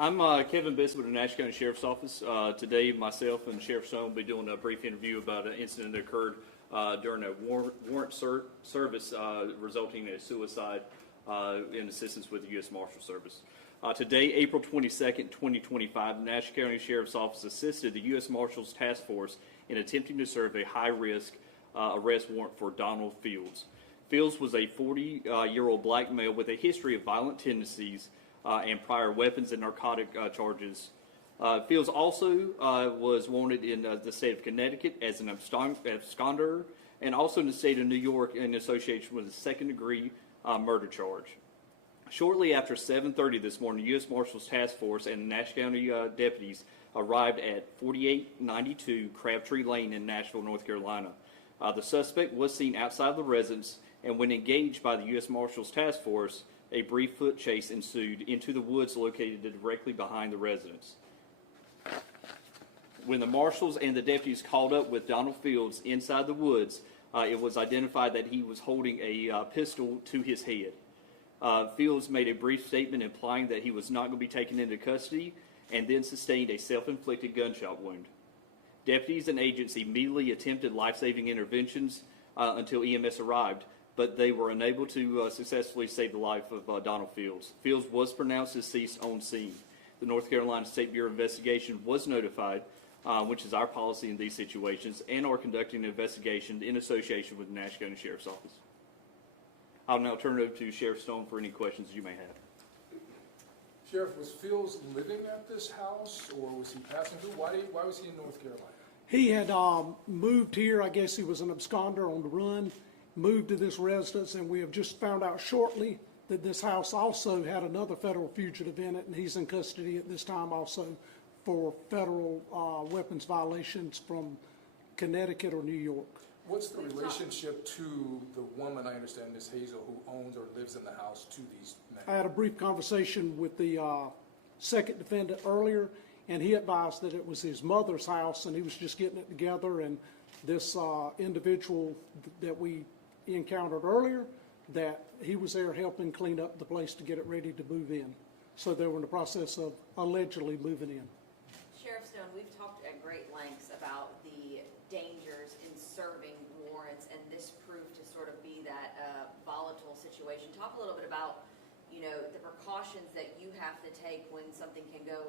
I'm Kevin Bissett with the Nash County Sheriff's Office. Today, myself and Sheriff Stone will be doing a brief interview about an incident that occurred during a warrant service resulting in a suicide in assistance with the U.S. Marshal Service. Today, April 22nd, 2025, the Nash County Sheriff's Office assisted the U.S. Marshals Task Force in attempting to serve a high-risk arrest warrant for Donald Fields. Fields was a 40-year-old black male with a history of violent tendencies and prior weapons and narcotic charges. Fields also was wanted in the state of Connecticut as an absconder and also in the state of New York in association with a second-degree murder charge. Shortly after 7:30 this morning, the U.S. Marshals Task Force and Nash County deputies arrived at 4892 Crabtree Lane in Nashville, North Carolina. The suspect was seen outside the residence, and when engaged by the U.S. Marshals Task Force, a brief foot chase ensued into the woods located directly behind the residence. When the marshals and the deputies called up with Donald Fields inside the woods, it was identified that he was holding a pistol to his head. Fields made a brief statement implying that he was not going to be taken into custody and then sustained a self-inflicted gunshot wound. Deputies and agents immediately attempted life-saving interventions until EMS arrived, but they were unable to successfully save the life of Donald Fields. Fields was pronounced deceased on scene. The North Carolina State Bureau of Investigation was notified, which is our policy in these situations, and are conducting an investigation in association with the Nash County Sheriff's Office. I'll now turn it over to Sheriff Stone for any questions you may have. Sheriff, was Fields living at this house, or was he passing through? Why was he in North Carolina? He had moved here. I guess he was an absconder on the run, moved to this residence, and we have just found out shortly that this house also had another federal fugitive in it, and he's in custody at this time also for federal weapons violations from Connecticut or New York. What's the relationship to the woman, I understand, Ms. Hazel, who owns or lives in the house, to these men? I had a brief conversation with the second defendant earlier, and he advised that it was his mother's house, and he was just getting it together, and this individual that we encountered earlier, that he was there helping clean up the place to get it ready to move in. So they were in the process of allegedly moving in. Sheriff Stone, we've talked at great lengths about the dangers in serving warrants, and this proved to sort of be that volatile situation. Talk a little bit about, the precautions that you have to take when something can go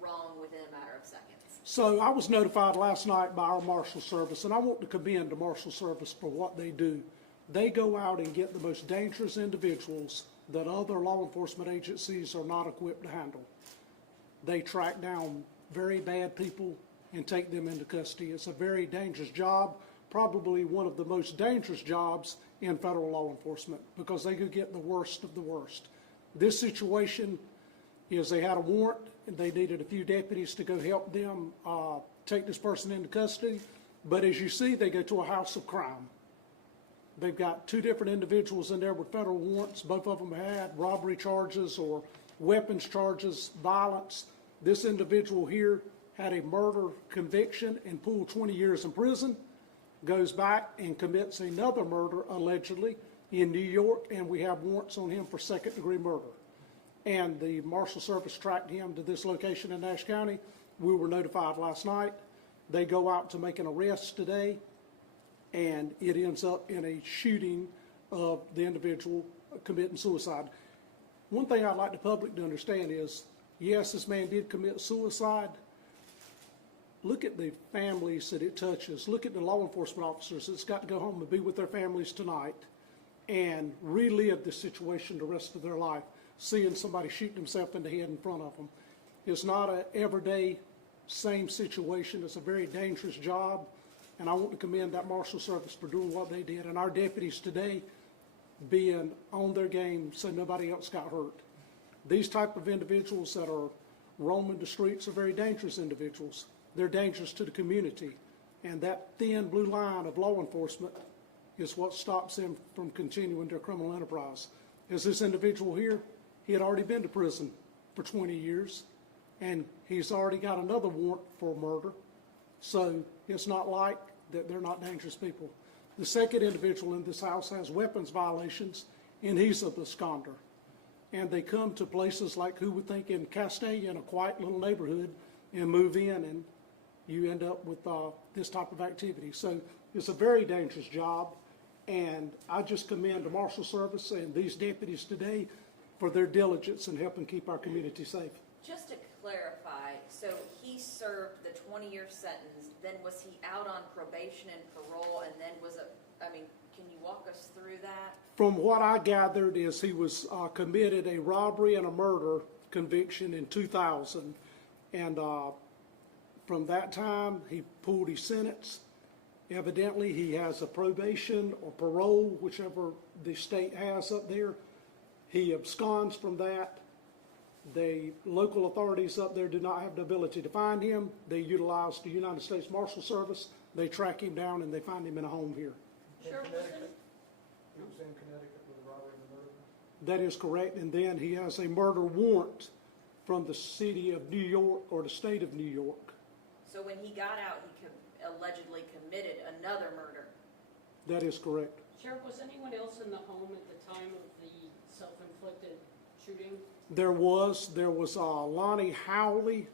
wrong within a matter of seconds. So I was notified last night by our Marshal Service, and I want to commend the Marshal Service for what they do. They go out and get the most dangerous individuals that other law enforcement agencies are not equipped to handle. They track down very bad people and take them into custody. It's a very dangerous job, probably one of the most dangerous jobs in federal law enforcement, because they could get the worst of the worst. This situation is they had a warrant, and they needed a few deputies to go help them take this person into custody. But as you see, they go to a house of crime. They've got two different individuals in there with federal warrants. Both of them had robbery charges or weapons charges, violence. This individual here had a murder conviction and pulled 20 years in prison, goes back and commits another murder, allegedly, in New York, and we have warrants on him for second-degree murder. And the Marshal Service tracked him to this location in Nash County. We were notified last night. They go out to make an arrest today, and it ends up in a shooting of the individual committing suicide. One thing I'd like the public to understand is, yes, this man did commit suicide. Look at the families that it touches. Look at the law enforcement officers that's got to go home and be with their families tonight and relive the situation the rest of their life, seeing somebody shoot himself in the head in front of them. It's not an everyday same situation. It's a very dangerous job, and I want to commend that Marshal Service for doing what they did, and our deputies today being on their game so nobody else got hurt. These type of individuals that are roaming the streets are very dangerous individuals. They're dangerous to the community, and that thin blue line of law enforcement is what stops them from continuing their criminal enterprise. As this individual here, he had already been to prison for 20 years, and he's already got another warrant for murder. So it's not like that they're not dangerous people. The second individual in this house has weapons violations, and he's a absconder. and they come to places like who would think in Castalia, in a quiet little neighborhood, and move in, and you end up with this type of activity. So it's a very dangerous job, and I just commend the Marshal Service and these deputies today for their diligence in helping keep our community safe. Just to clarify, so he served the 20-year sentence, then was he out on probation and parole, and then can you walk us through that? From what I gathered is he was committed a robbery and a murder conviction in 2000, and from that time he pulled his sentence. Evidently he has a probation or parole, whichever the state has up there. He absconds from that. The local authorities up there do not have the ability to find him. They utilize the United States Marshal Service. They track him down and they find him in a home here. Sure. He was in Connecticut with a robbery and a murder? That is correct. And then he has a murder warrant from the city of New York or the state of New York. So when he got out, he allegedly committed another murder. That is correct. Sheriff, was anyone else in the home at the time of the self-inflicted shooting? There was Lonnie Howley,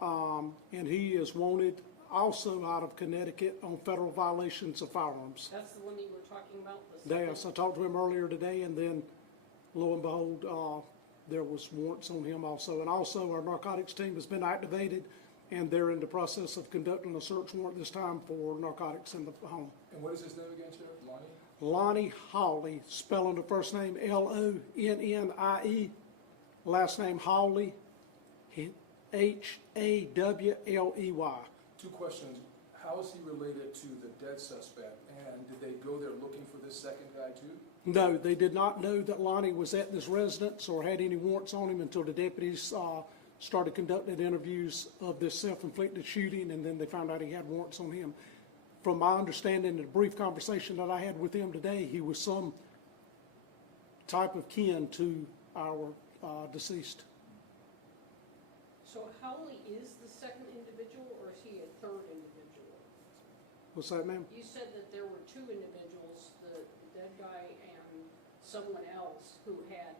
and he is wanted also out of Connecticut on federal violations of firearms. That's the one that you were talking about? The second? Yes, I talked to him earlier today, and then lo and behold, there was warrants on him also. And also our narcotics team has been activated, and they're in the process of conducting a search warrant this time for narcotics in the home. And what is his name again, Sheriff? Lonnie Hawley, spelling the first name Lonnie, last name Hawley, Hawley. Two questions. How is he related to the dead suspect? And did they go there looking for this second guy too? No, they did not know that Lonnie was at this residence or had any warrants on him until the deputies started conducting interviews of this self-inflicted shooting, and then they found out he had warrants on him. From my understanding, in the brief conversation that I had with him today, he was some type of kin to our deceased. So Howley is the second individual, or is he a third individual? What's that, ma'am? You said that there were two individuals, the dead guy and someone else who had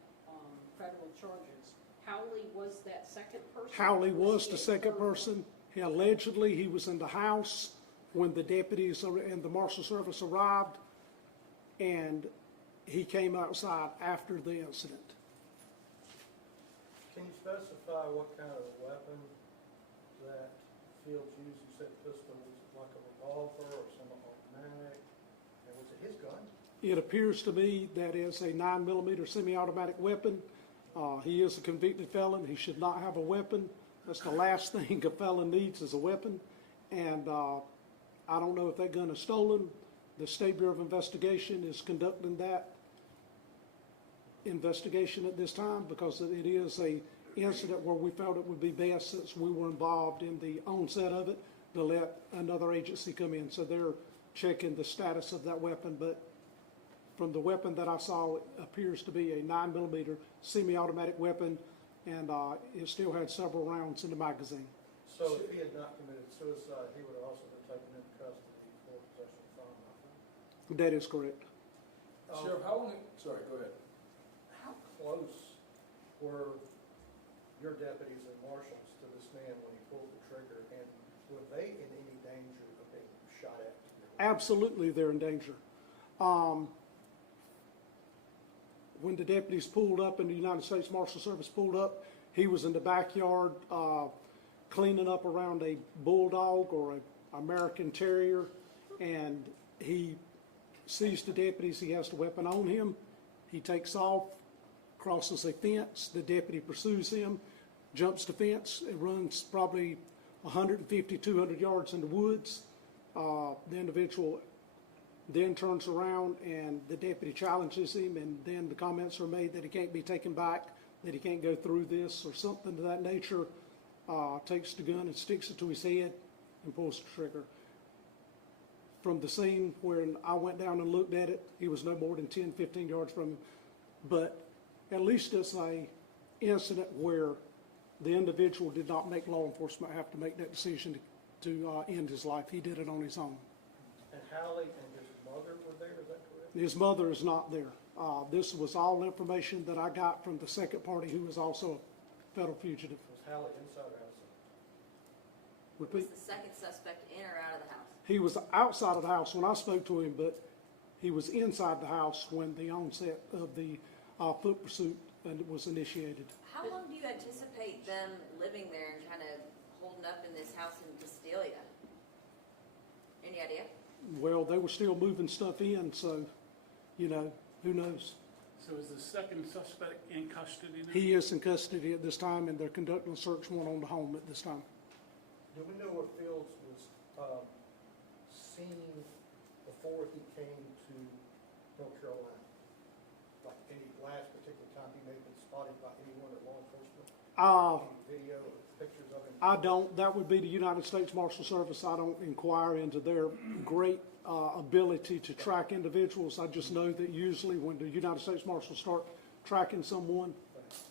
federal charges. Howley was that second person? Howley was he the a second third person. Allegedly, he was in the house when the deputies and the Marshal Service arrived, and he came outside after the incident. Can you specify what kind of weapon that Fields used? You said pistol. Was it like a revolver or semi-automatic? And was it his gun? It appears to me that it's a 9mm semi-automatic weapon. He is a convicted felon. He should not have a weapon. That's the last thing a felon needs is a weapon. And I don't know if that gun is stolen. The State Bureau of Investigation is conducting that investigation at this time because it is a incident where we felt it would be best, since we were involved in the onset of it, to let another agency come in. So they're checking the status of that weapon. But from the weapon that I saw, it appears to be a 9mm semi-automatic weapon, and it still had several rounds in the magazine. So if he had not committed suicide, he would have also been taken into custody for possession of firearm. That is correct. Sheriff, how long? Sorry, go ahead. How close were your deputies and marshals to this man when he pulled the trigger, and were they in any danger of being shot at? Absolutely, they're in danger. When the deputies pulled up and the United States Marshal Service pulled up, he was in the backyard cleaning up around a bulldog or an American Terrier, and he sees the deputies. He has the weapon on him. He takes off, crosses a fence. The deputy pursues him, jumps the fence, and runs probably 150, 200 yards in the woods. The individual then turns around and the deputy challenges him, and then the comments are made that he can't be taken back, that he can't go through this or something of that nature. Takes the gun and sticks it to his head and pulls the trigger. From the scene where I went down and looked at it, he was no more than 10, 15 yards from him. But at least it's a incident where the individual did not make law enforcement have to make that decision to end his life. He did it on his own. And Howley and his mother were there, is that correct? His mother is not there. This was all information that I got from the second party, who was also a federal fugitive. Was Hallie inside or outside? Was Repeat. the second suspect in or out of the house? He was outside of the house when I spoke to him, but he was inside the house when the onset of the foot pursuit was initiated. How long do you anticipate them living there and kind of holding up in this house in Castelia? Any idea? Well, they were still moving stuff in, so, you know, who knows? So is the second suspect in custody now? He is in custody at this time, and they're conducting a search warrant on the home at this time. Do we know where Fields was seen before he came to North Carolina? Like any last particular time he may have been spotted by anyone at law enforcement? Any video, pictures of him? I don't, that would be the United States Marshal Service. I don't inquire into their great ability to track individuals. I just know that usually when the United States Marshals start tracking someone,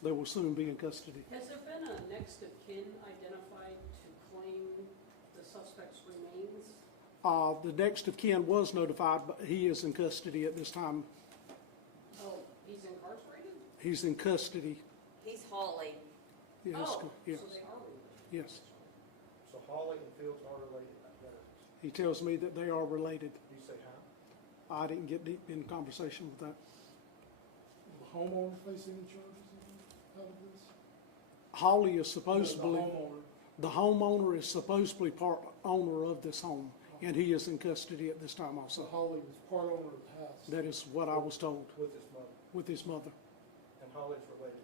they will soon be in custody. Has there been a next of kin identified to claim the suspect's remains? The next of kin was notified, but he is in custody at this time. Oh, he's incarcerated? He's in custody. He's Hawley. Yes, Oh, yes, So they are related? yes. So Hawley and Fields are related. He tells me that they are related. Do you say how? I didn't get deep in conversation with that. The homeowner face any charges out of this? Holly is supposedly, The homeowner. the homeowner is supposedly part owner of this home, and he is in custody at this time So also. Holly was part owner of the house. That is what I was told With his mother. with his mother. And Holly's related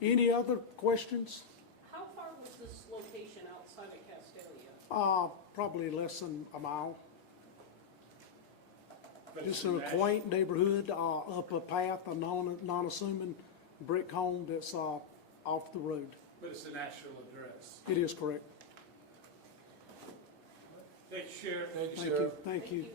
to Any other questions? How far was this location outside of Castelia? Probably less than a mile. But Just it's in a Nash- quaint neighborhood, up a path, a non-assuming brick home that's off the road. But it's a Nashville address. It is correct. Thank you, Sheriff. Thank you, Thank Sheriff. you, thank you.